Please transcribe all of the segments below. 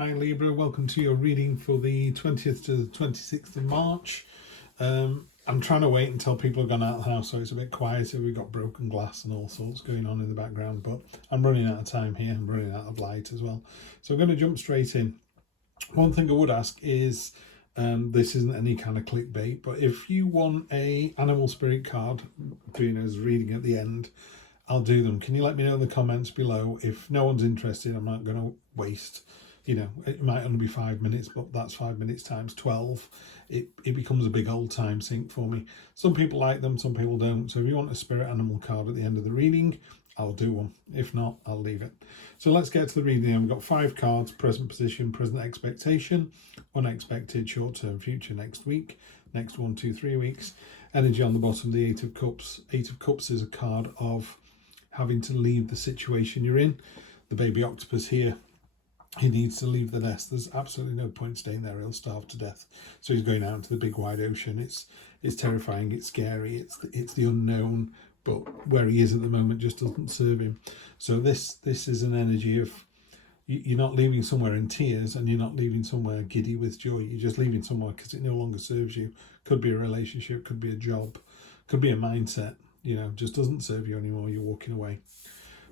Hi Libra, welcome to your reading for the 20th to the 26th of March. I'm trying to wait until people have gone out of the house so it's a bit quieter. We've got broken glass and all sorts going on in the background, but I'm running out of time here. I'm running out of light as well. So I'm going to jump straight in. One thing I would ask is, this isn't any kind of clickbait, but if you want a animal spirit card, as reading at the end, I'll do them. Can you let me know in the comments below? If no one's interested, I'm not going to waste, it might only be 5 minutes, but that's 5 minutes times 12. It becomes a big old time sink for me. Some people like them, some people don't. So if you want a spirit animal card at the end of the reading, I'll do one. If not, I'll leave it. So let's get to the reading. We've got 5 cards: present position, present expectation, unexpected, short-term future, next week, next 1, 2, 3 weeks. Energy on the bottom, the 8 of Cups. 8 of Cups is a card of having to leave the situation you're in. The baby octopus here, he needs to leave the nest. There's absolutely no point staying there. He'll starve to death. So he's going out into the big wide ocean. It's terrifying. It's scary. It's the unknown. But where he is at the moment just doesn't serve him. So this is an energy of you're not leaving somewhere in tears, and you're not leaving somewhere giddy with joy. You're just leaving somewhere because it no longer serves you. Could be a relationship, could be a job, could be a mindset. Just doesn't serve you anymore. You're walking away.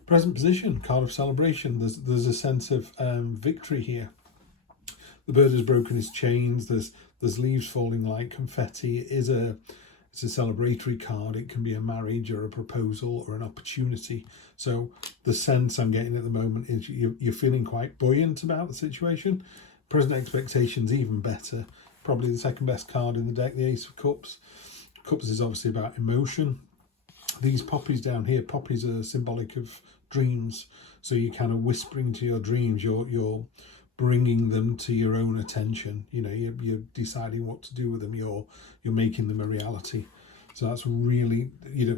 Present position, card of celebration. There's a sense of victory here. The bird has broken his chains. There's leaves falling like confetti. It's a celebratory card. It can be a marriage or a proposal or an opportunity. So the sense I'm getting at the moment is you're feeling quite buoyant about the situation. Present expectations even better. Probably the second best card in the deck, the Ace of Cups. Cups is obviously about emotion. These poppies down here, poppies are symbolic of dreams. So you're kind of whispering to your dreams. You're bringing them to your own attention. You're deciding what to do with them. You're making them a reality. So that's really,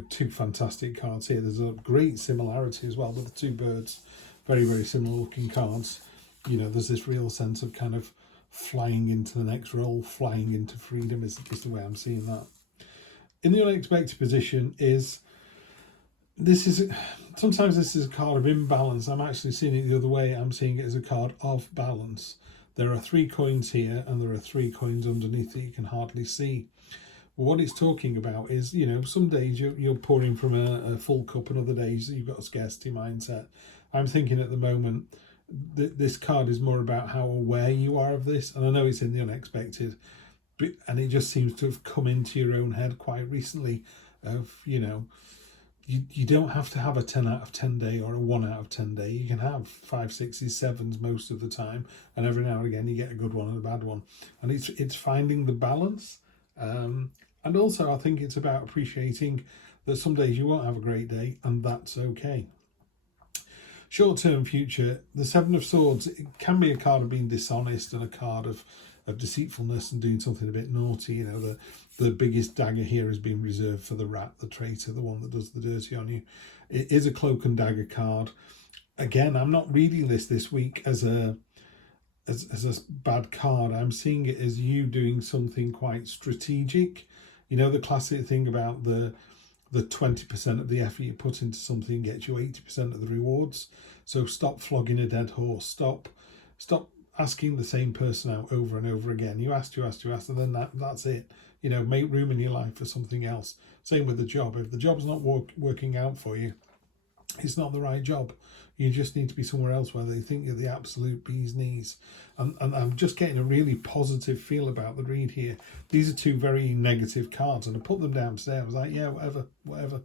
2 fantastic cards here. There's a great similarity as well with the 2 birds. Very, very similar looking cards. There's this real sense of kind of flying into the next role, flying into freedom is the way I'm seeing that. In the unexpected position sometimes this is a card of imbalance. I'm actually seeing it the other way. I'm seeing it as a card of balance. There are 3 coins here, and there are 3 coins underneath that you can hardly see. What it's talking about is, some days you're pouring from a full cup, and other days you've got a scarcity mindset. I'm thinking at the moment that this card is more about how aware you are of this. And I know it's in the unexpected, and it just seems to have come into your own head quite recently of, you don't have to have a 10 out of 10 day or a 1 out of 10 day. You can have 5, 6s, 7s most of the time, and every now and again you get a good one and a bad one. And it's finding the balance. And also I think it's about appreciating that some days you won't have a great day, and that's okay. Short-term future, the 7 of Swords, it can be a card of being dishonest and a card of deceitfulness and doing something a bit naughty. The biggest dagger here has been reserved for the rat, the traitor, the one that does the dirty on you. It is a cloak and dagger card. Again, I'm not reading this week as a bad card. I'm seeing it as you doing something quite strategic. The classic thing about the 20% of the effort you put into something gets you 80% of the rewards. So stop flogging a dead horse. Stop asking the same person out over and over again. You asked, and then that's it. Make room in your life for something else. Same with the job. If the job's not working out for you, it's not the right job. You just need to be somewhere else where they think you're the absolute bee's knees. And I'm just getting a really positive feel about the read here. These are 2 very negative cards, and I put them down today. I was like, yeah, whatever.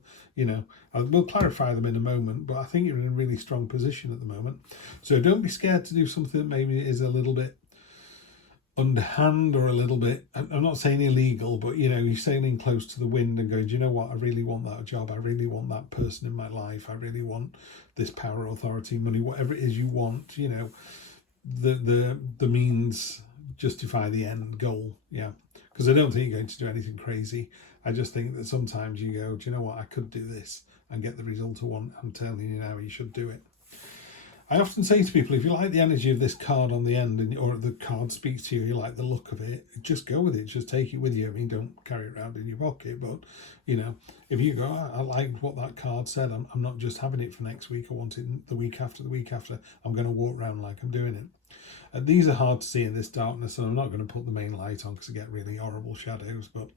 We'll clarify them in a moment, but I think you're in a really strong position at the moment. So don't be scared to do something that maybe is a little bit underhand or a little bit, I'm not saying illegal, but you're sailing close to the wind and going, do you know what, I really want that job, I really want that person in my life, I really want this power, authority, money, whatever it is you want. The means justify the end goal. Because I don't think you're going to do anything crazy. I just think that sometimes you go, do you know what, I could do this and get the result I want. I'm telling you now, you should do it. I often say to people, if you like the energy of this card on the end, or the card speaks to you, you like the look of it, just go with it. Just take it with you. I mean, don't carry it around in your pocket. But, if you go, I like what that card said, I'm not just having it for next week. I want it the week after, I'm going to walk around like I'm doing it. These are hard to see in this darkness, and I'm not going to put the main light on because I get really horrible shadows, but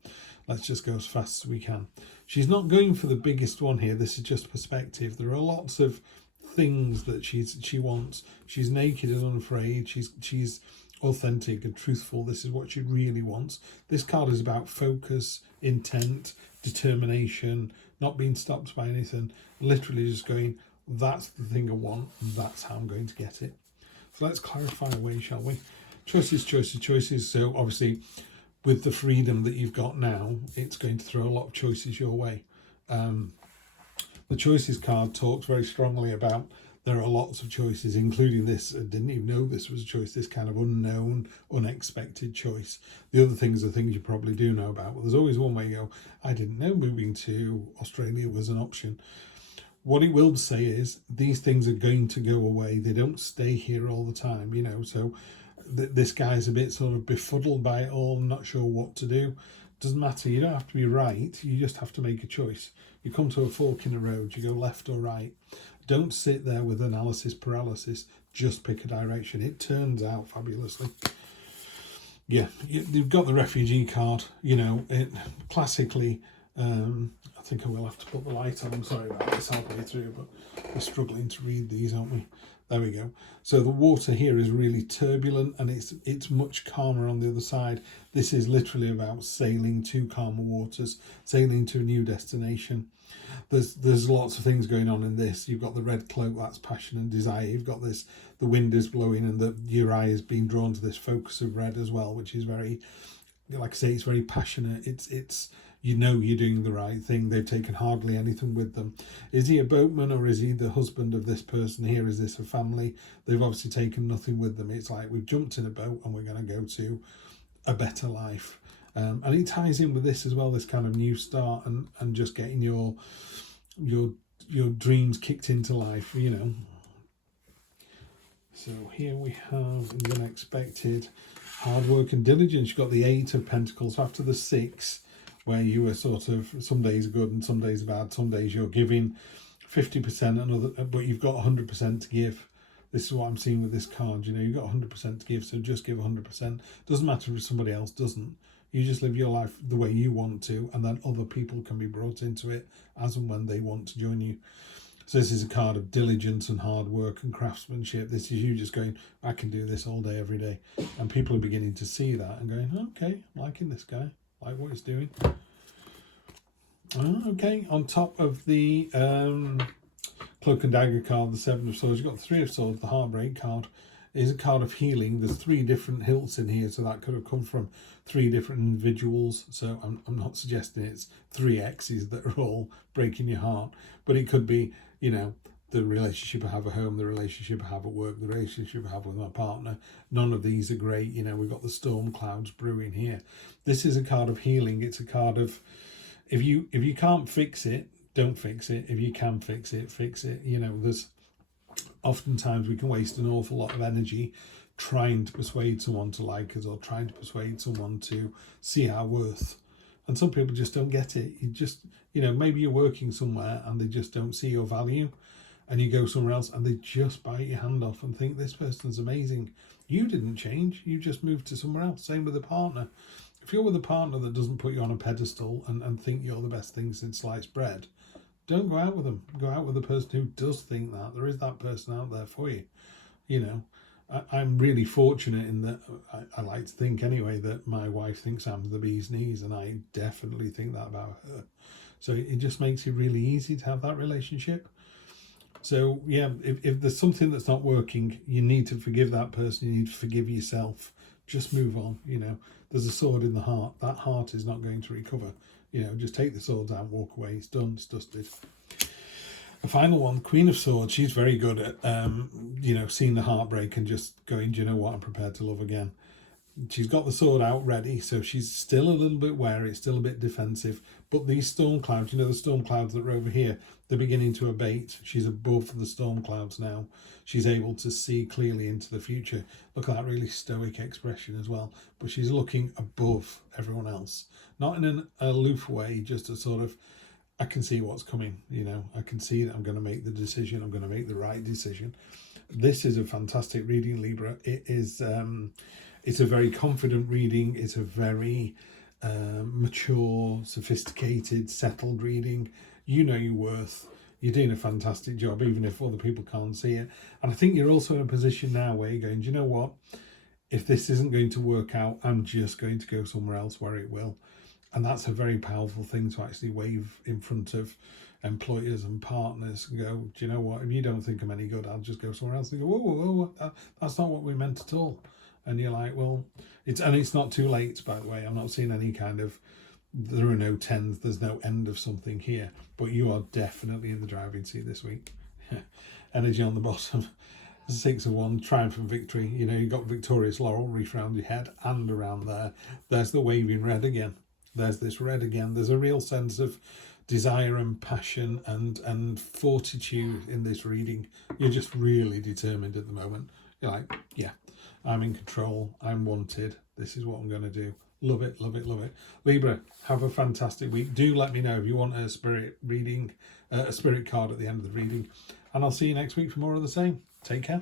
let's just go as fast as we can. She's not going for the biggest one here. This is just perspective. There are lots of things that she wants. She's naked and unafraid. She's authentic and truthful. This is what she really wants. This card is about focus, intent, determination, not being stopped by anything, literally just going, that's the thing I want, and that's how I'm going to get it. So let's clarify away, shall we? Choices, choices, choices. So obviously with the freedom that you've got now, it's going to throw a lot of choices your way. The choices card talks very strongly about there are lots of choices, including this. I didn't even know this was a choice, this kind of unknown, unexpected choice. The other things are things you probably do know about, but there's always one way you go, I didn't know moving to Australia was an option. What it will say is these things are going to go away. They don't stay here all the time, you know. So this guy's a bit sort of befuddled by it all, not sure what to do. Doesn't matter, you don't have to be right, you just have to make a choice. You come to a fork in the road, you go left or right. Don't sit there with analysis paralysis, just pick a direction. It turns out fabulously. Yeah, you've got the refugee card, you know, it classically, I think I will have to put the light on, I'm sorry about this halfway through, but we're struggling to read these, aren't we? There we go. So the water here is really turbulent, and it's much calmer on the other side. This is literally about sailing to calmer waters, sailing to a new destination. There's lots of things going on in this. You've got the red cloak, that's passion and desire. You've got this, the wind is blowing, and your eye is being drawn to this focus of red as well, which is very, like I say, it's very passionate. It's you know you're doing the right thing. They've taken hardly anything with them. Is he a boatman, or is he the husband of this person here? Is this a family? They've obviously taken nothing with them. It's like we've jumped in a boat and we're going to go to a better life. And it ties in with this as well, this kind of new start and just getting your dreams kicked into life, you know. So here we have the unexpected, hard work and diligence. You've got the 8 of Pentacles after the 6, where you were sort of, some days are good and some days are bad. Some days you're giving 50%, but you've got 100% to give. This is what I'm seeing with this card. You know, you've got 100% to give, so just give 100%. Doesn't matter if somebody else doesn't. You just live your life the way you want to, and then other people can be brought into it as and when they want to join you. So this is a card of diligence and hard work and craftsmanship. This is you just going, I can do this all day, every day. And people are beginning to see that and going, okay, I'm liking this guy, like what he's doing. Okay, on top of the Cloak and Dagger card, the 7 of Swords, you've got the 3 of Swords, the Heartbreak card. Is a card of healing. There's 3 different hilts in here, so that could have come from 3 different individuals. So I'm not suggesting it's 3 exes that are all breaking your heart, but it could be, you know, the relationship I have at home, the relationship I have at work, the relationship I have with my partner. None of these are great. You know, we've got the storm clouds brewing here. This is a card of healing. It's a card of, if you can't fix it, don't fix it. If you can fix it, fix it. You know, there's oftentimes we can waste an awful lot of energy trying to persuade someone to like us, or trying to persuade someone to see our worth. And some people just don't get it. You just, you know, maybe you're working somewhere and they just don't see your value, and you go somewhere else and they just bite your hand off and think this person's amazing. You didn't change, you just moved to somewhere else. Same with a partner. If you're with a partner that doesn't put you on a pedestal and think you're the best thing since sliced bread, don't go out with them. Go out with a person who does think that. There is that person out there for you. You know, I'm really fortunate in that I like to think anyway that my wife thinks I'm the bee's knees, and I definitely think that about her. So it just makes it really easy to have that relationship. So yeah, if there's something that's not working, you need to forgive that person. You need to forgive yourself. Just move on. You know, there's a sword in the heart. That heart is not going to recover. You know, just take the swords out, walk away. It's done, it's dusted. The final one, Queen of Swords, she's very good at, you know, seeing the heartbreak and just going, do you know what, I'm prepared to love again. She's got the sword out ready, so she's still a little bit wary, still a bit defensive. But these storm clouds, you know, the storm clouds that are over here, they're beginning to abate. She's above the storm clouds now. She's able to see clearly into the future. Look at that really stoic expression as well. But she's looking above everyone else. Not in an aloof way, just a sort of, I can see what's coming, you know. I can see that I'm going to make the decision. I'm going to make the right decision. This is a fantastic reading, Libra. It is, it's a very confident reading. It's a very mature, sophisticated, settled reading. You know your worth. You're doing a fantastic job, even if other people can't see it. And I think you're also in a position now where you're going, do you know what? If this isn't going to work out, I'm just going to go somewhere else where it will. And that's a very powerful thing to actually wave in front of employers and partners and go, do you know what? If you don't think I'm any good, I'll just go somewhere else. They go, whoa, whoa, whoa, that's not what we meant at all. And you're like, well, it's not too late, by the way. I'm not seeing any kind of, there are no 10s, there's no end of something here, but you are definitely in the driving seat this week. Energy on the bottom. 6 of Wands, triumph and victory. You know, you've got victorious laurel wreath around your head and around there. There's the waving red again. There's this red again. There's a real sense of desire and passion and fortitude in this reading. You're just really determined at the moment. You're like, yeah, I'm in control. I'm wanted. This is what I'm going to do. Love it, love it, love it. Libra, have a fantastic week. Do let me know if you want a spirit reading, a spirit card at the end of the reading. And I'll see you next week for more of the same. Take care.